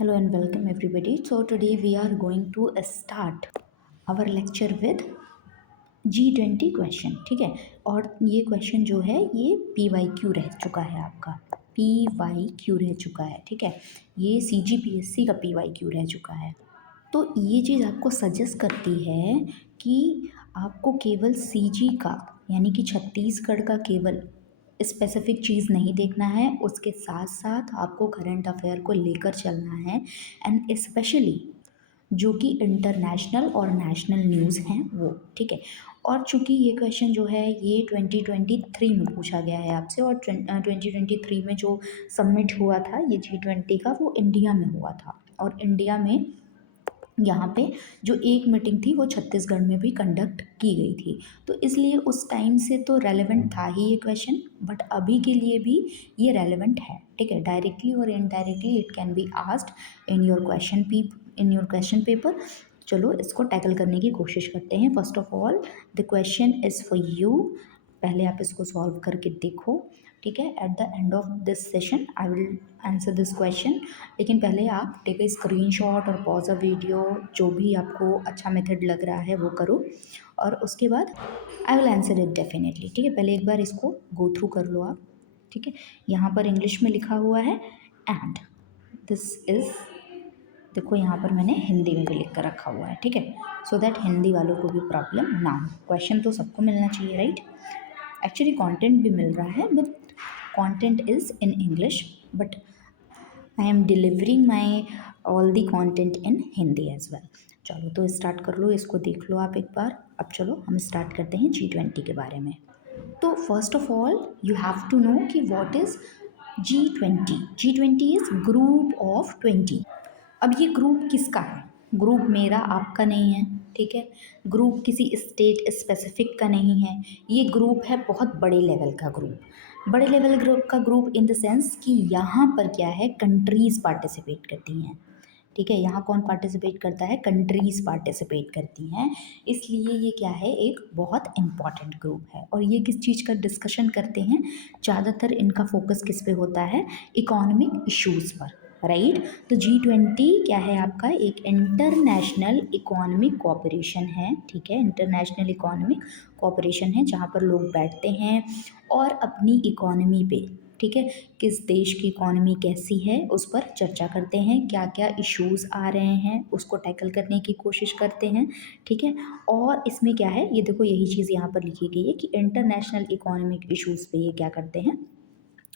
Hello and welcome everybody. So today we are going to start our lecture with G20 question. ठीक है. और ये question जो है ये PYQ रह चुका है आपका. PYQ रह चुका है. ठीक है. ये CGPSC का PYQ रह चुका है. तो ये चीज़ आपको सजेस्ट करती है कि आपको केवल CG का यानी कि छत्तीसगढ़ का केवल स्पेसिफिक चीज़ नहीं देखना है, उसके साथ साथ आपको करंट अफेयर को लेकर चलना है एंड स्पेशली जो कि इंटरनेशनल और नेशनल न्यूज़ हैं वो. ठीक है. और चूंकि ये क्वेश्चन जो है ये 2023 में पूछा गया है आपसे और 2023 में जो सबमिट हुआ था ये G20 का वो इंडिया में हुआ था. और इंडिया में यहाँ पे जो एक मीटिंग थी वो छत्तीसगढ़ में भी कंडक्ट की गई थी. तो इसलिए उस टाइम से तो रेलेवेंट था ही ये क्वेश्चन, बट अभी के लिए भी ये रेलेवेंट है. ठीक है. डायरेक्टली और indirectly it can be asked in your question paper. चलो इसको टैकल करने की कोशिश करते हैं. First of all the question is for you. पहले आप इसको सॉल्व करके देखो. ठीक है. At the end of this session I will answer this question. लेकिन पहले आप टेक ए स्क्रीनशॉट और पॉज अ वीडियो, जो भी आपको अच्छा मेथड लग रहा है वो करो और उसके बाद I will answer it definitely. ठीक है. पहले एक बार इसको गो थ्रू कर लो आप. ठीक है. यहाँ पर इंग्लिश में लिखा हुआ है एंड दिस इज़, देखो यहाँ पर मैंने हिंदी में भी लिख कर रखा हुआ है. ठीक है. सो दैट हिंदी वालों को भी प्रॉब्लम ना हो. क्वेश्चन तो सबको मिलना चाहिए, राइट. एक्चुअली कंटेंट भी मिल रहा है but content is in English, but I am delivering my all the content in Hindi as well. चलो तो स्टार्ट कर लो, इसको देख लो आप एक बार. अब चलो हम स्टार्ट करते हैं G20 के बारे में. तो first of all you have to know कि what is G20. G20 is group of 20. अब ये ग्रुप किसका है? ग्रुप मेरा आपका नहीं है. ठीक है. ग्रुप किसी स्टेट स्पेसिफिक का नहीं है. ये ग्रुप है बहुत बड़े लेवल का ग्रुप. बड़े लेवल ग्रुप का ग्रुप इन द सेंस कि यहाँ पर क्या है, कंट्रीज़ पार्टिसिपेट करती हैं. ठीक है. यहाँ कौन पार्टिसिपेट करता है? कंट्रीज़ पार्टिसिपेट करती हैं. इसलिए ये क्या है, एक बहुत इम्पॉर्टेंट ग्रुप है. और ये किस चीज़ का डिस्कशन करते हैं? ज़्यादातर इनका फोकस किस पे होता है? इकोनॉमिक इश्यूज़ पर, राइट. तो G20 क्या है आपका? एक इंटरनेशनल इकोनॉमिक कोऑपरेशन है. ठीक है. इंटरनेशनल इकोनॉमिक कोऑपरेशन है जहाँ पर लोग बैठते हैं और अपनी इकोनॉमी पे, ठीक है, किस देश की इकोनॉमी कैसी है उस पर चर्चा करते हैं, क्या क्या इश्यूज़ आ रहे हैं उसको टैकल करने की कोशिश करते हैं. ठीक है. और इसमें क्या है, ये देखो यही चीज़ यहाँ पर लिखी गई है कि इंटरनेशनल इकोनॉमिक इश्यूज़ पे ये क्या करते हैं,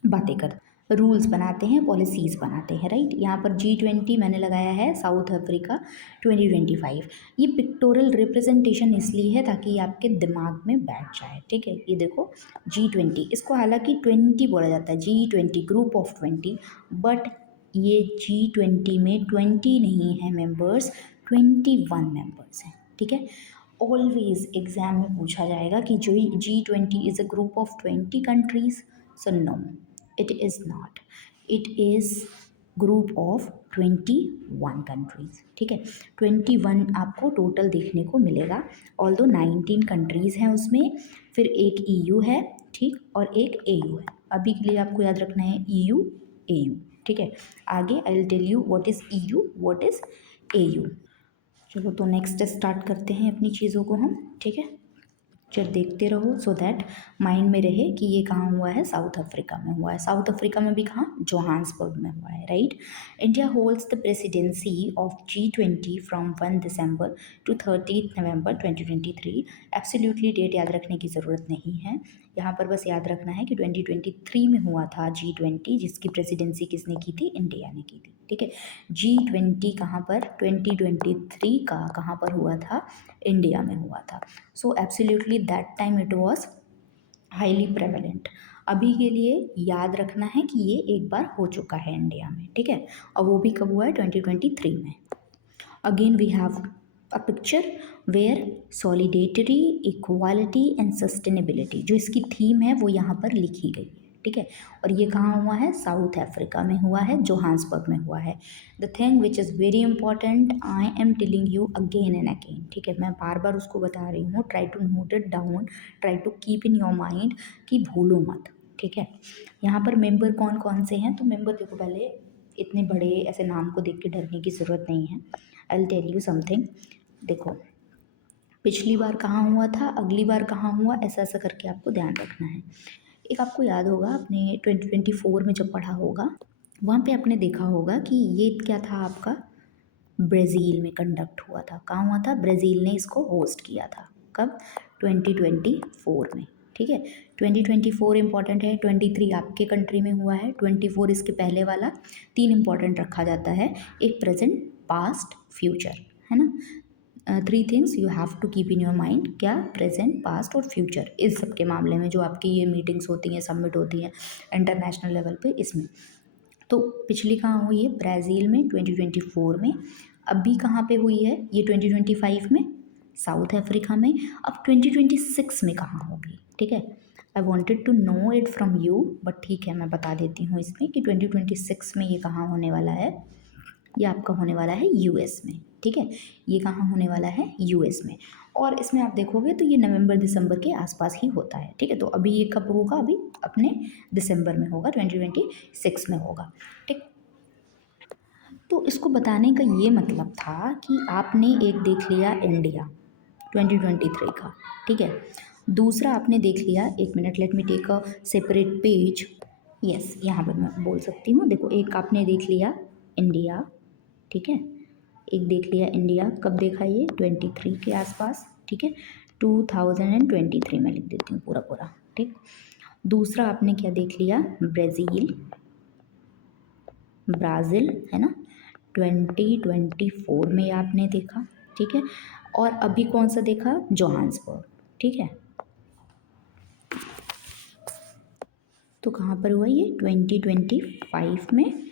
बातें करते, रूल्स बनाते हैं, पॉलिसीज़ बनाते हैं, राइट. यहाँ पर G20 मैंने लगाया है साउथ अफ्रीका 2025. ये पिक्टोरल रिप्रेजेंटेशन इसलिए है ताकि आपके दिमाग में बैठ जाए. ठीक है. ये देखो G20, इसको हालांकि 20 बोला जाता है, G20 ग्रुप ऑफ 20, बट ये G20 में 20 नहीं है मेंबर्स, 21 मेंबर्स हैं. ठीक है. ऑलवेज एग्जाम में पूछा जाएगा कि जो G20 is a group of 20 countries. So no, it is not. It is group of 21 countries. ठीक है. 21 आपको टोटल देखने को मिलेगा. ऑल दो 19 कंट्रीज़ हैं उसमें, फिर एक EU है, ठीक, और एक AU है. अभी के लिए आपको याद रखना है EU AU. ठीक है. आगे I will tell you what is EU, what is AU. चलो तो नेक्स्ट स्टार्ट करते हैं अपनी चीज़ों को हम. ठीक है. पिक्चर देखते रहो सो दैट माइंड में रहे कि ये कहाँ हुआ है, साउथ अफ्रीका में हुआ है. साउथ अफ्रीका में भी कहाँ, जोहान्सबर्ग में हुआ है, right. India holds the presidency of G20 from 1 December to 30 November 2023. Absolutely date याद रखने की ज़रूरत नहीं है. यहाँ पर बस याद रखना है कि 2023 में हुआ था G20, जिसकी प्रेसिडेंसी किसने की थी, इंडिया ने की थी. ठीक है. G20 कहाँ पर, 2023 का कहाँ पर हुआ था, इंडिया में हुआ था. So absolutely that time it was highly prevalent. अभी के लिए याद रखना है कि ये एक बार हो चुका है इंडिया में. ठीक है. और वो भी कब हुआ है, 2023 में. Again we have a picture where solidarity, equality and sustainability, जो इसकी थीम है वो यहाँ पर लिखी गई है. ठीक है. और ये कहाँ हुआ है, साउथ अफ्रीका में हुआ है, जोहान्सबर्ग में हुआ है. The thing which is very important, I am telling you again and again. ठीक है. मैं बार बार उसको बता रही हूँ. Try to note it down, try to keep in your mind कि भूलो मत. ठीक है. यहाँ पर मेंबर कौन कौन से हैं, तो मेंबर देखो पहले इतने बड़े ऐसे नाम को देख के डरने की ज़रूरत नहीं है। I will tell you something. देखो, पिछली बार कहाँ हुआ था, अगली बार कहाँ हुआ, ऐसा ऐसा करके आपको ध्यान रखना है। एक आपको याद होगा, आपने 2024 में जब पढ़ा होगा, वहाँ पे आपने देखा होगा कि ये क्या था आपका, ब्राज़ील में कंडक्ट हुआ था। कहाँ हुआ था, ब्राज़ील ने इसको होस्ट किया था। कब, 2024 में। ठीक है, 2024 इंपॉर्टेंट है, 23 आपके कंट्री में हुआ है, 24 इसके पहले वाला। 3 इंपॉर्टेंट रखा जाता है, एक प्रेजेंट, पास्ट, फ्यूचर, है ना। 3 things you have to keep in your mind, क्या, प्रेजेंट, पास्ट और फ्यूचर, इस सब के मामले में जो आपकी ये मीटिंग्स होती हैं, सबमिट होती हैं इंटरनेशनल लेवल पे, इसमें। तो पिछली कहाँ हुई है, ब्राज़ील में 2024 में। अभी कहाँ पे हुई है ये, 2025 में, साउथ अफ्रीका में। अब 2026 में कहाँ होगी, ठीक है। I wanted to know it from you, but ठीक है, मैं बता देती हूँ इसमें कि 2026 में ये कहाँ होने वाला है। ये आपका होने वाला है यूएस में, ठीक है। ये कहाँ होने वाला है, यूएस में। और इसमें आप देखोगे तो ये नवंबर दिसंबर के आसपास ही होता है, ठीक है। तो अभी ये कब होगा, अभी अपने दिसंबर में होगा, 2026 में होगा, ठीक। तो इसको बताने का ये मतलब था कि आपने एक देख लिया इंडिया 2023 का, ठीक है। दूसरा आपने देख लिया, एक minute, let me take a separate page. Yes, यहाँ पर मैं बोल सकती हूँ। देखो, एक आपने देख लिया इंडिया, ठीक है। एक देख लिया इंडिया, कब देखा ये, 23 के आसपास, ठीक है। 2023 में लिख देती हूँ पूरा पूरा, ठीक। दूसरा आपने क्या देख लिया, ब्राज़ील, ब्राज़ील, है ना, 2024 में आपने देखा, ठीक है। और अभी कौन सा देखा, जोहान्सबर्ग, ठीक है। तो कहाँ पर हुआ ये, 2025 में।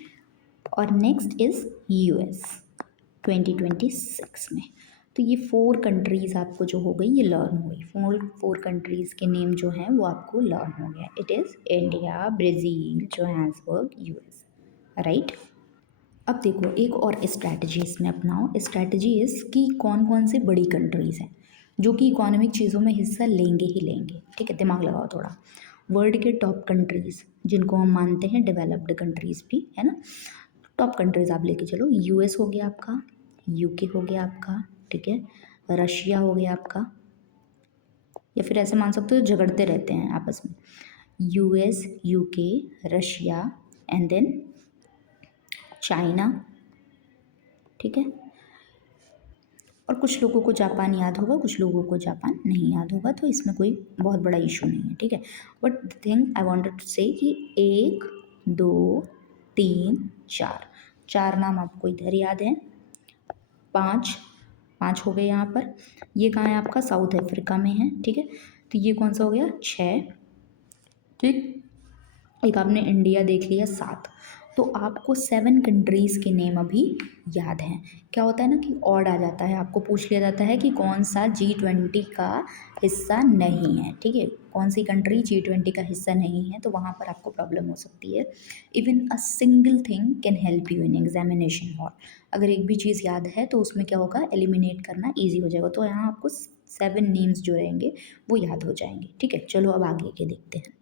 और नेक्स्ट इज़ यूएस, 2026 में। तो ये 4 कंट्रीज़ आपको जो हो गई, ये लर्न हो गई। 4 कंट्रीज़ के नेम जो हैं वो आपको लर्न हो गया। It is India, Brazil, Johannesburg, US, right. अब देखो, एक और स्ट्रैटेजी इसमें अपनाओ। स्ट्रैटेजी इज़ कि कौन कौन से बड़ी कंट्रीज़ हैं जो कि इकोनॉमिक चीज़ों में हिस्सा लेंगे ही लेंगे, ठीक है। दिमाग लगाओ थोड़ा। वर्ल्ड के टॉप कंट्रीज़ जिनको हम मानते हैं डेवलप्ड कंट्रीज़ भी, है ना। टॉप कंट्रीज़ आप लेके चलो। यूएस हो गया आपका, यूके हो गया आपका, ठीक है। रशिया हो गया आपका, या फिर ऐसे मान सकते हो झगड़ते रहते हैं आपस में। US, UK, Russia and then China, ठीक है। और कुछ लोगों को जापान याद होगा, कुछ लोगों को जापान नहीं याद होगा, तो इसमें कोई बहुत बड़ा इशू नहीं है, ठीक है। But the thing I wanted to say कि 1 2 3 4, 4 नाम आपको इधर याद है। 5 5 हो गए यहाँ पर। ये कहाँ है आपका, साउथ अफ्रीका में है, ठीक है। तो ये कौन सा हो गया, 6, ठीक। एक आपने इंडिया देख लिया, 7। तो आपको 7 कंट्रीज़ के नेम अभी याद हैं। क्या होता है ना कि ऑड आ जाता है, आपको पूछ लिया जाता है कि कौन सा G20 का हिस्सा नहीं है, ठीक है। कौन सी कंट्री G20 का हिस्सा नहीं है, तो वहाँ पर आपको प्रॉब्लम हो सकती है। Even a single thing can help you in examination hall. अगर एक भी चीज़ याद है तो उसमें क्या होगा, एलिमिनेट करना ईजी हो जाएगा। तो यहाँ आपको 7 नेम्स जो रहेंगे वो याद हो जाएंगे, ठीक है। चलो अब आगे के देखते हैं।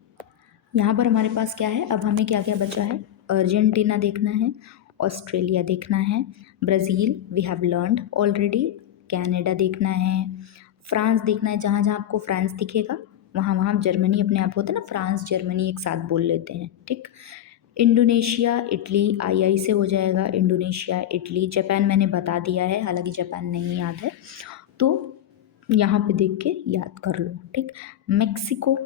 यहाँ पर हमारे पास क्या है, अब हमें क्या क्या बचा है, अर्जेंटीना देखना है, ऑस्ट्रेलिया देखना है, Brazil we have learned already, Canada देखना है, फ्रांस देखना है। जहाँ जहाँ आपको फ्रांस दिखेगा वहाँ वहाँ जर्मनी अपने आप होता है ना, फ्रांस जर्मनी एक साथ बोल लेते हैं, ठीक। इंडोनेशिया, इटली, आई से हो जाएगा, इंडोनेशिया, इटली। जापान मैंने बता दिया है, हालांकि जापान नहीं याद है, तो यहाँ पे देख के याद कर लो, ठीक। मेक्सिको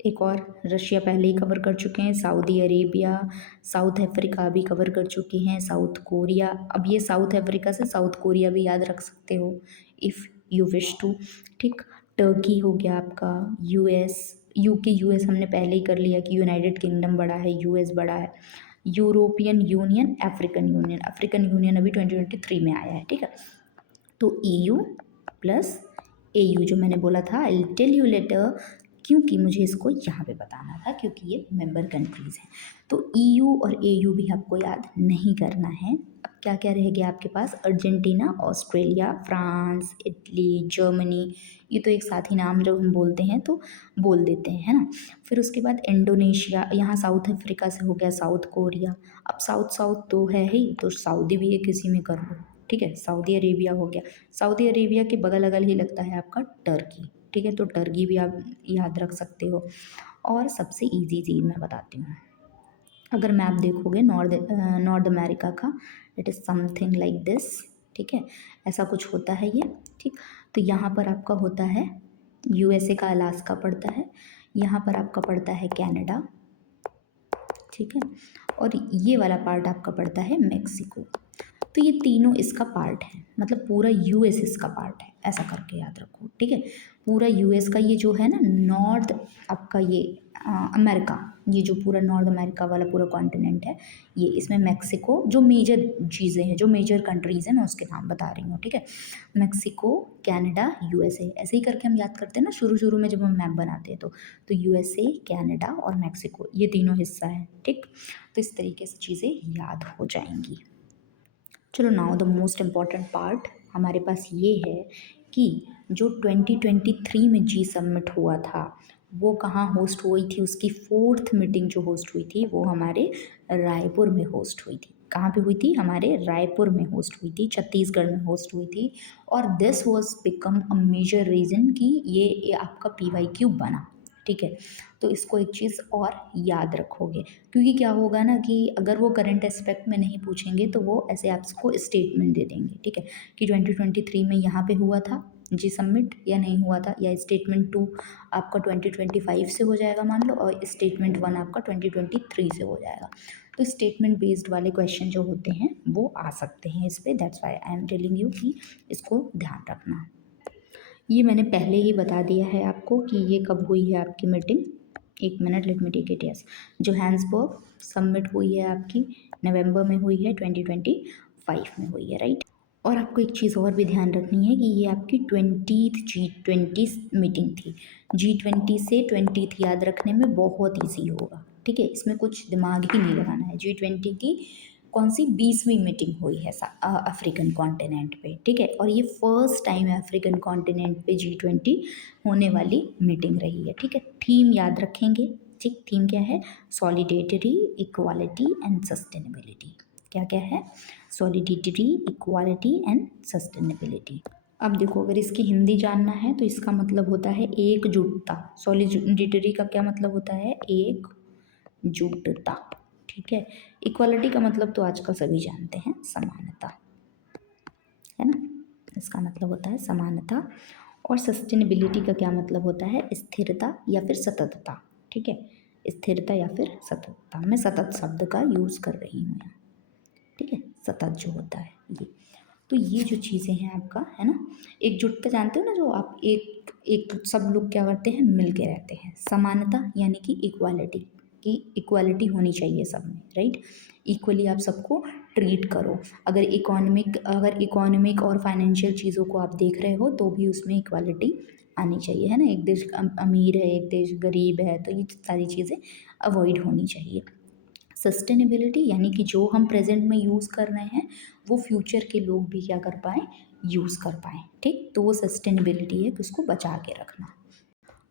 एक और, रशिया पहले ही कवर कर चुके हैं, सऊदी अरेबिया, साउथ अफ्रीका भी कवर कर चुके हैं, साउथ कोरिया। अब ये साउथ अफ्रीका से साउथ कोरिया भी याद रख सकते हो इफ़ यू विश टू, ठीक। टर्की हो गया आपका, यूएस, यूके, यूएस हमने पहले ही कर लिया कि यूनाइटेड किंगडम बड़ा है, यूएस बड़ा है। European union, African union, African union अभी 2023 में आया है, ठीक है। तो EU प्लस AU जो मैंने बोला था, आई टेल यू लेटर क्योंकि मुझे इसको यहाँ पे बताना था, क्योंकि ये मेंबर कंट्रीज़ हैं। तो EU और AU भी आपको याद नहीं करना है। अब क्या क्या रह गया आपके पास? Argentina, Australia, France, Italy, Germany, ये तो एक साथ ही नाम जब हम बोलते हैं तो बोल देते हैं, है ना। फिर उसके बाद इंडोनेशिया, यहाँ साउथ अफ्रीका से हो गया साउथ कोरिया। अब साउथ साउथ तो है ही, तो सऊदी भी है, किसी में कर लो, ठीक है। सऊदी अरेबिया हो गया। सऊदी अरेबिया के बगल अगल ही लगता है आपका टर्की, ठीक है। तो टर्की भी आप याद रख सकते हो। और सबसे इजी चीज़ मैं बताती हूँ, अगर मैप देखोगे नॉर्थ अमेरिका का, it is something like this, ठीक है। ऐसा कुछ होता है ये, ठीक। तो यहाँ पर आपका होता है USA का अलास्का पड़ता है, यहाँ पर आपका पड़ता है कनाडा, ठीक है। और ये वाला पार्ट आपका पड़ता है मेक्सिको। तो ये तीनों इसका पार्ट है, मतलब पूरा US इसका पार्ट है, ऐसा करके याद रखो, ठीक है। पूरा US का ये जो है ना नॉर्थ आपका ये अमेरिका, ये जो पूरा नॉर्थ अमेरिका वाला पूरा कॉन्टिनेंट है, ये इसमें मेक्सिको, जो मेजर चीज़ें हैं, जो मेजर कंट्रीज़ हैं, मैं उसके नाम बता रही हूँ, ठीक है। मेक्सिको, कनाडा, USA, ऐसे ही करके हम याद करते हैं ना शुरू शुरू में जब हम मैप बनाते हैं तो USA, कनाडा और मेक्सिको, ये तीनों हिस्सा है, ठीक। तो इस तरीके से चीज़ें याद हो जाएंगी। चलो now the most important part हमारे पास ये है कि जो 2023 में जी समिट हुआ था वो कहाँ होस्ट हुई थी, उसकी 4th मीटिंग जो होस्ट हुई थी वो हमारे रायपुर में होस्ट हुई थी। कहाँ पे हुई थी? हमारे रायपुर में होस्ट हुई थी, छत्तीसगढ़ में होस्ट हुई थी। और this was become a major reason कि ये आपका PYQ बना, ठीक है। तो इसको एक चीज़ और याद रखोगे, क्योंकि क्या होगा ना कि अगर वो करंट एस्पेक्ट में नहीं पूछेंगे तो वो ऐसे आपको स्टेटमेंट दे देंगे, ठीक है, कि 2023 में यहाँ पे हुआ था जी समिट या नहीं हुआ था, या स्टेटमेंट 2 आपका 2025 से हो जाएगा मान लो, और स्टेटमेंट 1 आपका 2023 से हो जाएगा। तो स्टेटमेंट बेस्ड वाले क्वेश्चन जो होते हैं वो आ सकते हैं इस पर, that's why I am telling you कि इसको ध्यान रखना। ये मैंने पहले ही बता दिया है आपको कि ये कब हुई है आपकी मीटिंग। एक minute, let me take it. Yes, Johannesburg summit हुई है आपकी, नवंबर में हुई है, 2025 में हुई है, राइट। और आपको एक चीज़ और भी ध्यान रखनी है कि ये आपकी 20th G20 मीटिंग थी। G20 से 20th याद रखने में बहुत ईजी होगा, ठीक है, इसमें कुछ दिमाग ही नहीं लगाना है। G20 की कौन सी 20वीं मीटिंग हुई है अफ्रीकन कॉन्टिनेंट पे, ठीक है। और ये फर्स्ट टाइम है अफ्रीकन कॉन्टिनेंट पे G20 होने वाली मीटिंग रही है, ठीक है। थीम याद रखेंगे, ठीक। थीम क्या है? Solidarity, equality and sustainability. क्या क्या है? Solidarity, equality and sustainability. अब देखो, अगर इसकी हिंदी जानना है तो इसका मतलब होता है एकजुटता। सॉलिडेरिटी का क्या मतलब होता है? एकजुटता, ठीक है। इक्वालिटी का मतलब तो आजकल सभी जानते हैं, समानता, है ना, इसका मतलब होता है समानता। और सस्टेनेबिलिटी का क्या मतलब होता है? स्थिरता या फिर सततता, ठीक है, स्थिरता या फिर सततता। मैं सतत शब्द का यूज़ कर रही हूँ यहाँ, ठीक है, सतत जो होता है ये। तो ये जो चीज़ें हैं आपका, है ना, एकजुटता जानते हो ना, जो आप एक एक सब लोग क्या करते हैं, मिल के रहते हैं। समानता यानी कि इक्वालिटी, की इक्वालिटी होनी चाहिए सब में, राइट। इक्वली आप सबको ट्रीट करो। अगर इकोनॉमिक और फाइनेंशियल चीज़ों को आप देख रहे हो तो भी उसमें इक्वालिटी आनी चाहिए, है ना। एक देश अमीर है, एक देश गरीब है, तो ये सारी चीज़ें अवॉइड होनी चाहिए। सस्टेनेबिलिटी यानी कि जो हम प्रेजेंट में यूज़ कर रहे हैं वो फ्यूचर के लोग भी क्या कर पाएँ, यूज़ कर पाएँ, ठीक। तो वो सस्टेनेबिलिटी है कि उसको बचा के रखना।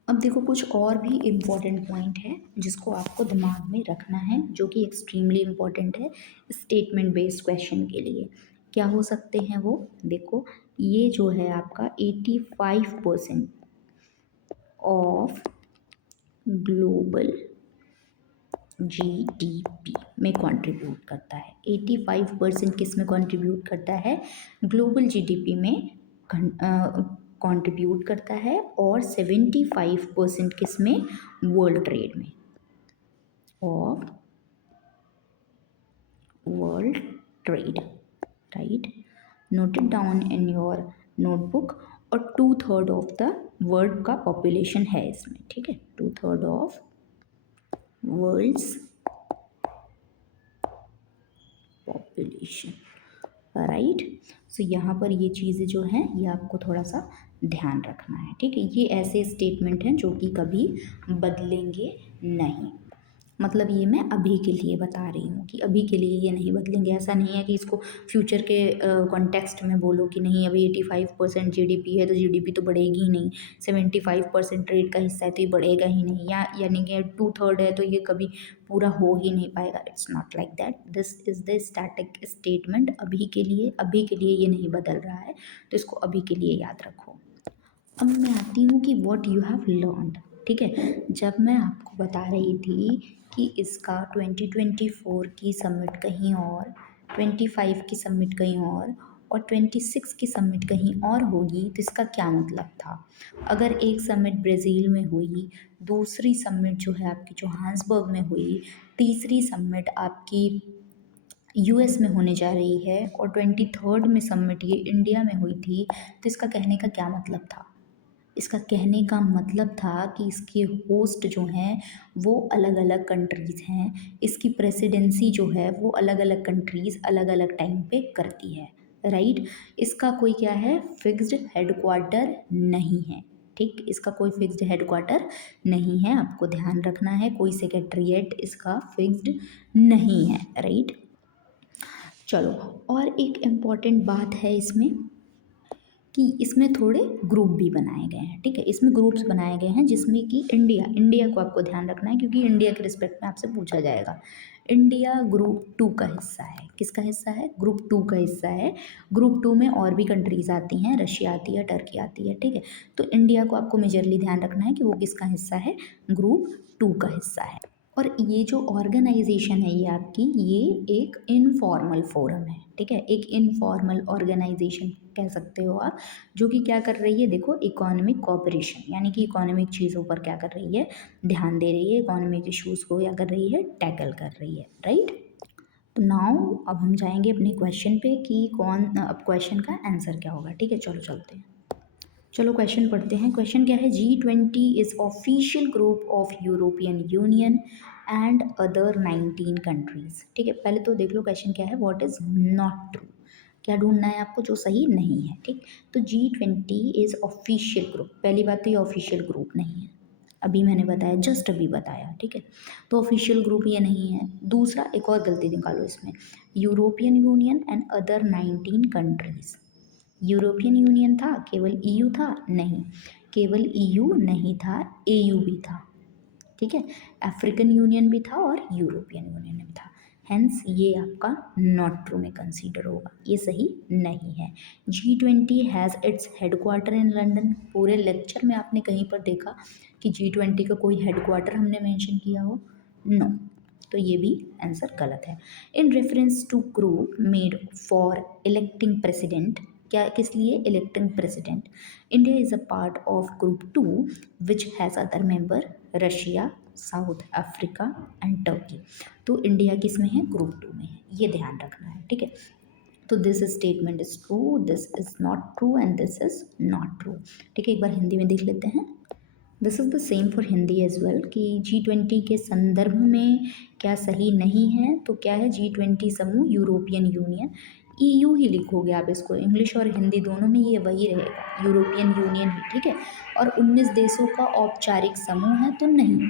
अब देखो, कुछ और भी इम्पॉर्टेंट पॉइंट है जिसको आपको दिमाग में रखना है, जो कि एक्सट्रीमली इम्पॉर्टेंट है स्टेटमेंट बेस्ड क्वेश्चन के लिए। क्या हो सकते हैं वो? देखो, ये जो है आपका 85% ऑफ ग्लोबल GDP में कंट्रीब्यूट करता है। 85% किस में कंट्रीब्यूट करता है? ग्लोबल GDP में कंट्रीब्यूट करता है। और 75% किस में? वर्ल्ड ट्रेड में, और world trade, right. Note it down in your notebook. और 2/3 ऑफ द वर्ल्ड का पॉपुलेशन है इसमें, ठीक है। 2/3 ऑफ वर्ल्ड्स पॉपुलेशन, राइट। सो यहाँ पर ये चीज़ें जो हैं ये आपको थोड़ा सा ध्यान रखना है, ठीक है। ये ऐसे स्टेटमेंट हैं जो कि कभी बदलेंगे नहीं। मतलब ये मैं अभी के लिए बता रही हूँ कि अभी के लिए ये नहीं बदलेंगे। ऐसा नहीं है कि इसको फ्यूचर के कॉन्टेक्स्ट में बोलो कि नहीं अभी 85% जीडीपी है तो जीडीपी तो बढ़ेगी ही नहीं, 75% ट्रेड का हिस्सा है तो ये बढ़ेगा ही नहीं, या यानी कि 2/3 है तो ये कभी पूरा हो ही नहीं पाएगा। It's not like that, this is the static statement. अभी के लिए ये नहीं बदल रहा है, तो इसको अभी के लिए याद रखो। अब मैं आती हूँ कि व्हाट यू हैव लर्नड, ठीक है। जब मैं आपको बता रही थी कि इसका 2024 की समिट कहीं और, 25 की समिट कहीं और 26 की समिट कहीं और होगी, तो इसका क्या मतलब था। अगर एक समिट ब्राज़ील में हुई, दूसरी समिट जो है आपकी जोहान्सबर्ग में हुई, तीसरी समिट आपकी यूएस में होने जा रही है और 23rd में समिट ये इंडिया में हुई थी, तो इसका कहने का क्या मतलब था। इसका कहने का मतलब था कि इसके होस्ट जो हैं वो अलग अलग कंट्रीज़ हैं, इसकी प्रेसिडेंसी जो है वो अलग अलग कंट्रीज़ अलग अलग टाइम पे करती है, राइट। इसका कोई क्या है, फिक्स्ड हेडक्वार्टर नहीं है, ठीक। इसका कोई फिक्स्ड हेडक्वार्टर नहीं है, आपको ध्यान रखना है। कोई सेक्रेटरीट इसका फिक्स्ड नहीं है, राइट। चलो, और एक इम्पॉर्टेंट बात है इसमें कि इसमें थोड़े ग्रुप भी बनाए गए हैं, ठीक है। इसमें ग्रुप्स बनाए गए हैं जिसमें कि इंडिया को आपको ध्यान रखना है क्योंकि इंडिया के रिस्पेक्ट में आपसे पूछा जाएगा। इंडिया ग्रुप 2 का हिस्सा है। किसका हिस्सा है, ग्रुप 2 का हिस्सा है। ग्रुप 2 में और भी कंट्रीज आती हैं, रशिया आती है, टर्की आती है, ठीक है। तो इंडिया को आपको मेजरली ध्यान रखना है कि वो किसका हिस्सा है, ग्रुप 2 का हिस्सा है। और ये जो ऑर्गेनाइजेशन है ये आपकी, ये एक इनफॉर्मल फोरम है, ठीक है। एक इनफॉर्मल ऑर्गेनाइजेशन कह सकते हो आप, जो कि क्या कर रही है, देखो, इकोनॉमिक कोऑपरेशन, यानी कि इकोनॉमिक चीज़ों पर क्या कर रही है, ध्यान दे रही है, इकोनॉमिक इश्यूज़ को क्या कर रही है, टैकल कर रही है, राइट। तो नाउ अब हम जाएंगे अपने क्वेश्चन पे कि अब क्वेश्चन का आंसर क्या होगा, ठीक है। चलो चलते हैं, चलो क्वेश्चन पढ़ते हैं। क्वेश्चन क्या है, G20 is official group of European union and other 19 countries, ठीक है। पहले तो देख लो क्वेश्चन क्या है, व्हाट इज़ नॉट ट्रू, क्या ढूंढना है आपको जो सही नहीं है, ठीक। तो G20 इज़ ऑफिशियल ग्रुप, पहली बात तो ये ऑफिशियल ग्रुप नहीं है, अभी मैंने बताया, जस्ट अभी बताया, ठीक है। तो ऑफिशियल ग्रुप ये नहीं है। दूसरा, एक और गलती निकालो इसमें, European union and other 19 countries, European union था, केवल ईयू था, नहीं, केवल ईयू नहीं था, एयू भी था, ठीक है। अफ्रीकन यूनियन भी था और यूरोपियन यूनियन भी था। हेंस ये आपका नॉट ट्रू में कंसीडर होगा, ये सही नहीं है। G20 has its headquarter in London. पूरे लेक्चर में आपने कहीं पर देखा कि G20 का कोई हेडक्वार्टर हमने मेंशन किया हो, नो, तो ये भी आंसर गलत है। In reference to group made for electing president, क्या किस लिए, electing president, India is a part of group 2 which has other member Russia, South Africa and Turkey. तो इंडिया किस में है, ग्रुप 2 में है, ये ध्यान रखना है, ठीक है। तो this statement is true, this is not true and this is not true, ठीक है। एक बार हिंदी में देख लेते हैं। This is the same for Hindi as well कि G20 के संदर्भ में क्या सही नहीं है, तो क्या है, G20 समूह यूरोपियन यूनियन, ईयू ही लिखोगे आप इसको, इंग्लिश और हिंदी दोनों में ये वही रहेगा, यूरोपियन यूनियन ही, ठीक है। और 19 देशों का औपचारिक समूह है, तो नहीं,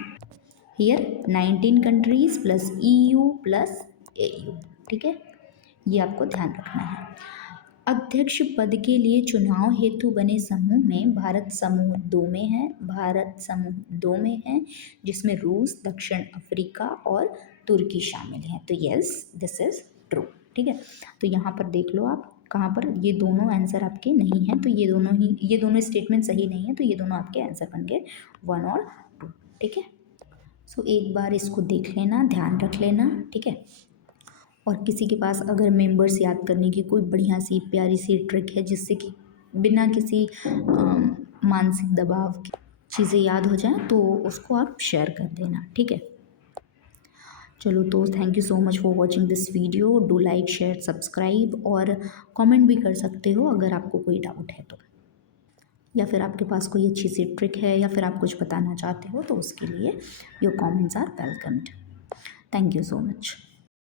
here 19 countries plus EU plus AU, ठीक है, ये आपको ध्यान रखना है। अध्यक्ष पद के लिए चुनाव हेतु बने समूह में भारत समूह 2 में है, जिसमें रूस, दक्षिण अफ्रीका और तुर्की शामिल हैं। तो यस, दिस इज ट्रू, ठीक है। तो यहाँ पर देख लो आप, कहाँ पर ये दोनों आंसर आपके नहीं हैं, तो ये दोनों स्टेटमेंट सही नहीं है, तो ये दोनों आपके आंसर बन गए 1 और 2, ठीक है। सो एक बार इसको देख लेना, ध्यान रख लेना, ठीक है। और किसी के पास अगर मेंबर्स याद करने की कोई बढ़िया सी प्यारी सी ट्रिक है जिससे कि बिना किसी मानसिक दबाव की चीज़ें याद हो जाएं, तो उसको आप शेयर कर देना, ठीक है। चलो, तो thank you so much for watching this video, do like, share, subscribe, और कमेंट भी कर सकते हो अगर आपको कोई डाउट है तो, या फिर आपके पास कोई अच्छी सी ट्रिक है, या फिर आप कुछ बताना चाहते हो, तो उसके लिए your comments are welcomed. Thank you so much.